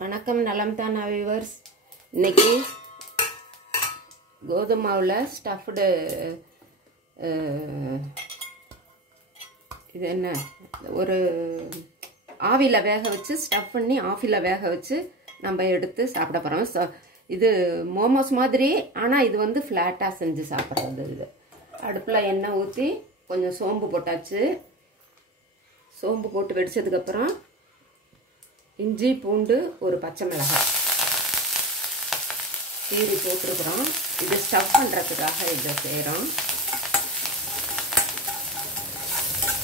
வணக்கம் நலம் தானா வியூவர்ஸ். இன்னைக்கு கோதுமை மாவில் ஸ்டஃப்டு இது என்ன ஒரு ஆவியில் வேக வச்சு ஸ்டஃப் பண்ணி ஆவியில் வேக வச்சு நம்ம எடுத்து சாப்பிட போகிறோம். இது மோமோஸ் மாதிரி, ஆனால் இது வந்து ஃப்ளாட்டாக செஞ்சு சாப்பிட்றது. இது அடுப்பில் எண்ணெய் ஊற்றி கொஞ்சம் சோம்பு போட்டாச்சு. சோம்பு போட்டு வெடிச்சதுக்கப்புறம் இஞ்சி பூண்டு ஒரு பச்சை மிளகாய் கீரி போட்டிருக்கிறோம். இது ஸ்டஃப் பண்ணுறதுக்காக இதை செய்கிறோம்.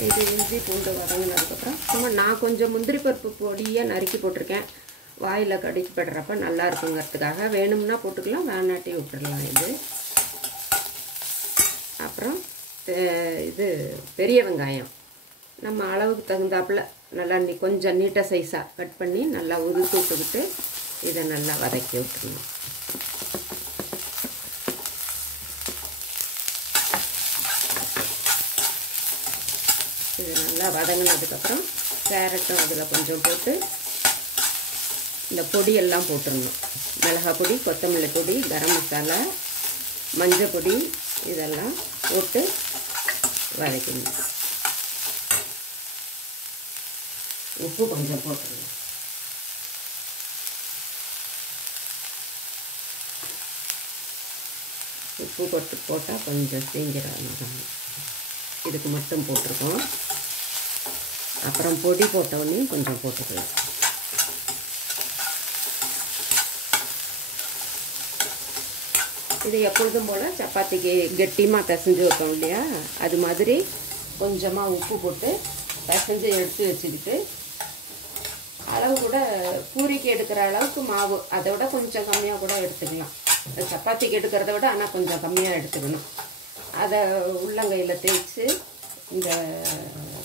இது இஞ்சி பூண்டு வதங்கினதுக்கப்புறம் சும்மா நான் கொஞ்சம் முந்திரி பருப்பு பொடியை நறுக்கி போட்டிருக்கேன். வாயில் கடிக்கு படுறப்ப நல்லா இருக்குங்கிறதுக்காக. வேணும்னா போட்டுக்கலாம், வேணாட்டி விட்டுடலாம். இது அப்புறம் இது பெரிய வெங்காயம் நம்ம அளவுக்கு தகுந்தாப்புல நல்லா கொஞ்சம் நீட்டாக சைஸாக கட் பண்ணி நல்லா உதுத்து விட்டுக்கிட்டு இதை நல்லா வதக்கி விட்டுருணும். இது நல்லா வதங்கினதுக்கப்புறம் கேரட்டும் அதில் கொஞ்சம் போட்டு இந்த பொடியெல்லாம் போட்டுடணும். மிளகாய் பொடி, கொத்தமல்லி பொடி, கரம் மசாலா, மஞ்சள் பொடி இதெல்லாம் போட்டு வதக்கணும். உப்பு கொஞ்சம் போட்டுருங்க. உப்பு போட்டால் கொஞ்சம் தீஞ்சிடும். இதுக்கு மட்டும் போட்டிருக்கோம். அப்புறம் பொடி போட்டோடனே கொஞ்சம் போட்டுக்கலாம். இது எப்பொழுதும் போல் சப்பாத்திக்கு கெட்டியமாக பிசைஞ்சு வைப்போம் இல்லையா, அது மாதிரி கொஞ்சமாக உப்பு போட்டு பிசைஞ்சு எடுத்து வச்சுக்கிட்டு அளவு கூட பூரிக்கு எடுக்கிற அளவுக்கு மாவு அதை விட கொஞ்சம் கம்மியாக கூட எடுத்துக்கலாம். சப்பாத்திக்கு எடுக்கிறத விட ஆனால் கொஞ்சம் கம்மியாக எடுத்துக்கணும். அதை உள்ளங்கையில் தேய்ச்சி இந்த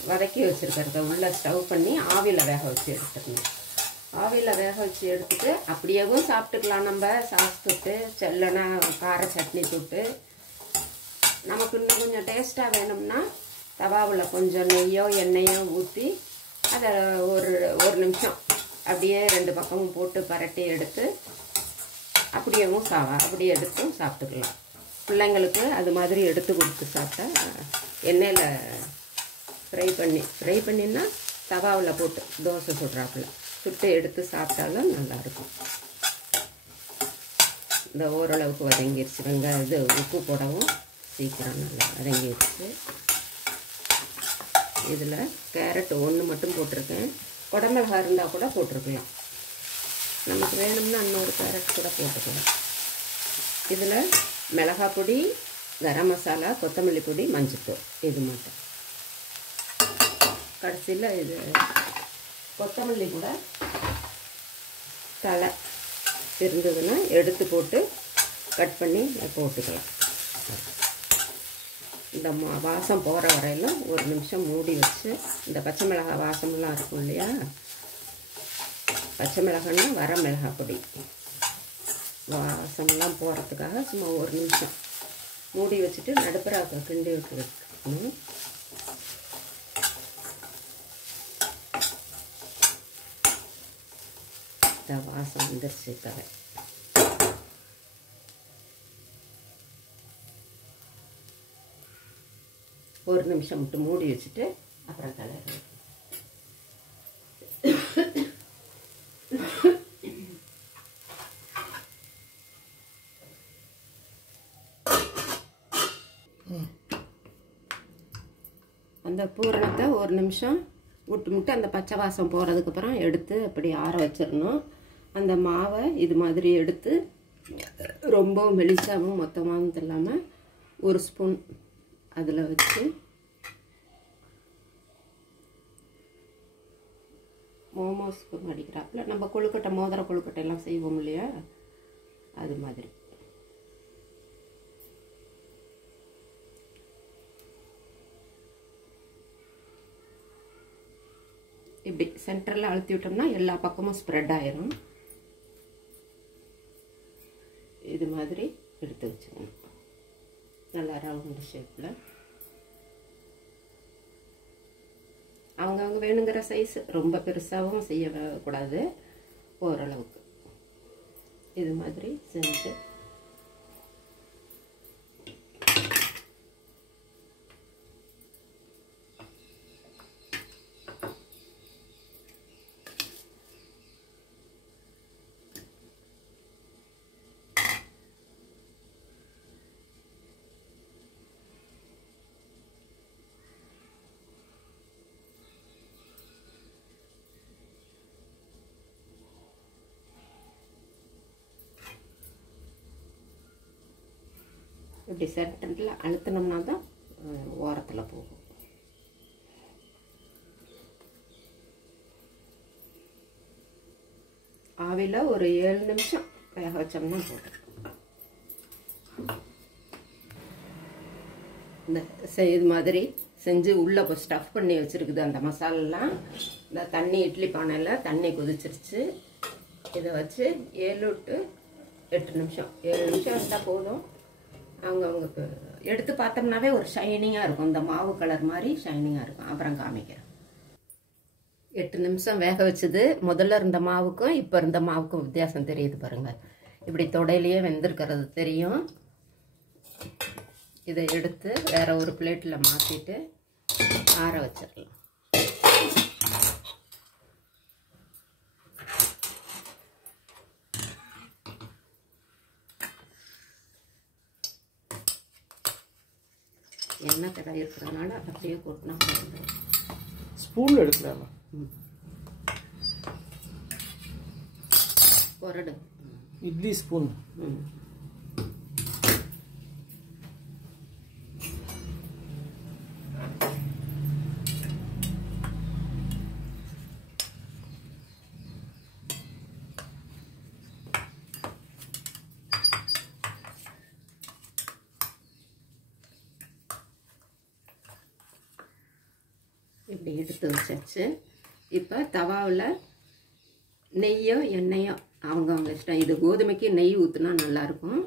வதக்கி வச்சுருக்கிறத உள்ளே ஸ்டவ் பண்ணி ஆவியில் வேக வச்சு எடுத்துக்கணும். ஆவியில் வேக வச்சு எடுத்துட்டு அப்படியேவும் சாப்பிட்டுக்கலாம். நம்ம சாஸ் தொட்டு செல்லனா கார சட்னி தொட்டு. நமக்கு இன்னும் கொஞ்சம் டேஸ்ட்டாக வேணும்னா தவாவில் கொஞ்சம் நெய்யோ எண்ணெயோ ஊற்றி அதை ஒரு நிமிஷம் அப்படியே ரெண்டு பக்கமும் போட்டு பரட்டி எடுத்து அப்படியேவும் அப்படியே எடுத்தும் சாப்பிட்டுக்கலாம். பிள்ளைங்களுக்கு அது மாதிரி எடுத்து கொடுத்து சாப்பிட்டா எண்ணெயில் ஃப்ரை பண்ணினா தவாவில் போட்டு தோசை சுடுறாப்புல சுட்டு எடுத்து சாப்பிட்டாலும் நல்லாயிருக்கும். இந்த ஓரளவுக்கு வதங்கிடுச்சு. இது உப்பு போடவும் சீக்கிரம் நல்லா வதங்கிடுச்சு. இதில் கேரட் ஒன்று மட்டும் போட்டிருக்கேன். குடமிளகாய் இருந்தால் கூட போட்டிருக்கலாம். நமக்கு வேணும்னா இன்னொரு கேரட் கூட போட்டுக்கலாம். இதில் மிளகாய் பொடி, கரம் மசாலா, கொத்தமல்லி பொடி, மஞ்சள்தூள் இது மட்டும். கடைசியில் இது கொத்தமல்லி கூட தலை இருந்ததுன்னா எடுத்து போட்டு கட் பண்ணி போட்டுக்கலாம். இந்த வாசம் போகிற வரையிலும் ஒரு நிமிஷம் மூடி வச்சு இந்த பச்சை மிளகாய் வாசமெல்லாம் இருக்கும் இல்லையா, பச்சை மிளகாய்னா வர மிளகாய் பொடி வாசமெல்லாம் போகிறதுக்காக சும்மா ஒரு நிமிஷம் மூடி வச்சுட்டு நடுப்புற கிண்டி விட்டு வைக்கணும். இந்த வாசம் வந்துருச்சு. தலை ஒரு நிமிஷம் மட்டும் மூடி வச்சுட்டு அப்புறம் தலை அந்த பூரணத்தை ஒரு நிமிஷம் விட்டு அந்த பச்சை வாசம் போகிறதுக்கப்புறம் எடுத்து அப்படி ஆற வச்சிடணும். அந்த மாவை இது மாதிரி எடுத்து ரொம்பவும் மெலிசாகவும் மொத்தமாகவும் இல்லாமல் ஒரு ஸ்பூன் அதில் வச்சு மோமோஸ்க்கு மடிக்கிறாப்புல நம்ம கொழுக்கட்டை மோதிர கொழுக்கட்டை எல்லாம் செய்வோம் இல்லையா, அது மாதிரி இப்படி சென்டரில் அழுத்தி விட்டோம்னா எல்லா பக்கமும் ஸ்ப்ரெட் ஆயிரும். இது மாதிரி எடுத்து வச்சுக்கணும். நல்லா ரவுண்ட் ஷேப்பில் அவங்கவுங்க வேணுங்கிற சைஸ் ரொம்ப பெருசாகவும் செய்யக்கூடாது, ஓரளவுக்கு இது மாதிரி செஞ்சு இப்படி சென்டரில் அழுத்தினோம்னா தான் ஓரத்தில் போகும். ஆவியில் ஒரு 7 நிமிஷம் வேக வச்சோம்னா போதும். இந்த இது மாதிரி செஞ்சு உள்ளே இப்போ ஸ்டஃப் பண்ணி வச்சுருக்குது அந்த மசாலெல்லாம். இந்த தண்ணி இட்லி பானையில் தண்ணி கொதிச்சிருச்சு. இதை வச்சு 7 to 8 நிமிஷம் 7 நிமிஷம் இருந்தால் போதும். அவங்களுக்கு எடுத்து பார்த்தோம்னாவே ஒரு ஷைனிங்காக இருக்கும். இந்த மாவு கலர் மாதிரி ஷைனிங்காக இருக்கும். அப்புறம் காமிக்கிறேன். 8 நிமிஷம் வேக வச்சது. முதல்ல இருந்த மாவுக்கும் இப்போ இருந்த மாவுக்கும் வித்தியாசம் தெரியுது பாருங்கள். இப்படி தொடையிலேயே வெந்திருக்கிறது தெரியும். இதை எடுத்து வேற ஒரு பிளேட்டில் மாற்றிட்டு ஆற வச்சிடலாம். எண்ணெய் கடை இருக்கிறதுனால அப்படியே கொட்டினா போதும். ஸ்பூனில் எடுக்கலாமா? கொரடு இட்லி ஸ்பூன். இப்படி எடுத்து வச்சாச்சு. இப்போ தவாவில் நெய்யோ எண்ணெயோ அவங்கவுங்க இஷ்டம். இது கோதுமைக்கு நெய் ஊற்றினா நல்லாயிருக்கும்.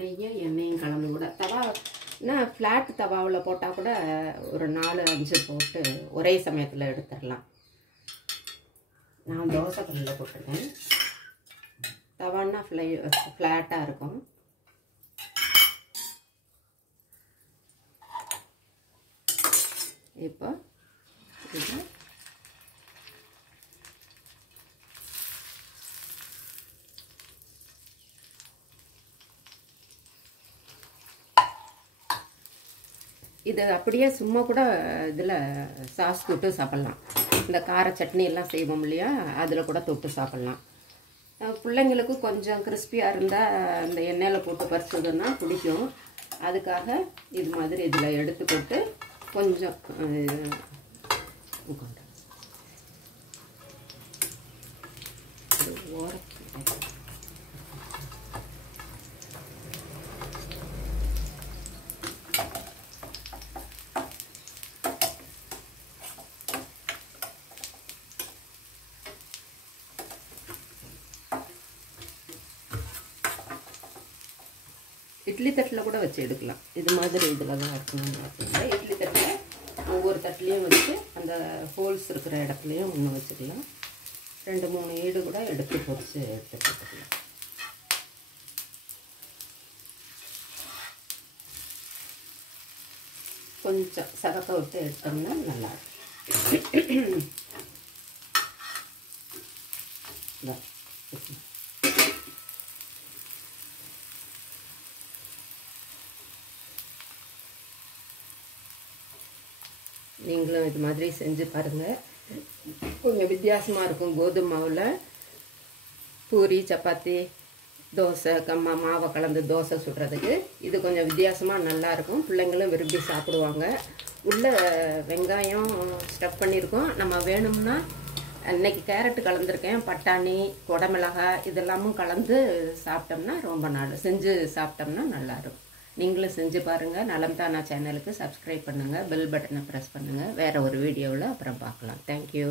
நெய்யோ எண்ணெயும் கலந்து கூட தவானா ஃப்ளாட் தவாவில் போட்டால் கூட ஒரு 4-5 போட்டு ஒரே சமயத்தில் எடுத்துடலாம். நான் தோசை கல்லில் போட்டிருக்கேன். தவான்னா ஃப்ளாட்டாக இருக்கும். இப்போ இது இது அப்படியே சும்மா கூட இதில் சாஸ் தொட்டு சாப்பிட்லாம். இந்த கார சட்னி எல்லாம் செய்வோம் இல்லையா, அதில் கூட தொட்டு சாப்பிட்லாம். பிள்ளைங்களுக்கு கொஞ்சம் கிறிஸ்பியாக இருந்தால் இந்த எண்ணெயில் போட்டு பறிச்சதுன்னா பிடிக்கும். அதுக்காக இது மாதிரி இதில் எடுத்து போட்டு கொஞ்சம் இட்லி தட்டில் கூட வச்சு எடுக்கலாம். இது மாதிரி இதில் தான் இருக்கணும். இட்லி தட்டில் ஒவ்வொரு தட்டுலேயும் வச்சு அந்த ஹோல்ஸ் இருக்கிற இடத்துலையும் ஒன்று வச்சுக்கலாம். 2-3 ஈடு கூட எடுத்து பொரிச்சு எடுத்து போட்டுக்கலாம். கொஞ்சம் சதக்க விட்டு எடுத்தோம்னா நல்லாயிருக்கும். நீங்களும் இது மாதிரி செஞ்சு பாருங்கள். கொஞ்சம் வித்தியாசமாக இருக்கும். கோதுமை மாவில் பூரி, சப்பாத்தி, தோசை, மாவை கலந்து தோசை சுடுறதுக்கு இது கொஞ்சம் வித்தியாசமாக நல்லாயிருக்கும். பிள்ளைங்களும் விரும்பி சாப்பிடுவாங்க. உள்ள வெங்காயம் ஸ்டஃப் பண்ணியிருக்கோம். நம்ம வேணும்னா இன்றைக்கி கேரட்டு கலந்துருக்கேன், பட்டாணி, குடமிளகாய் இதெல்லாமும் கலந்து சாப்பிட்டோம்னா ரொம்ப செஞ்சு சாப்பிட்டோம்னா நல்லாயிருக்கும். நீங்களும் செஞ்சு பாருங்கள். நலம் தானா சேனலுக்கு சப்ஸ்கிரைப் பண்ணுங்கள், பெல் பட்டனை ப்ரெஸ் பண்ணுங்கள். வேறு ஒரு வீடியோவில் அப்புறம் பார்க்கலாம். தேங்க்யூ.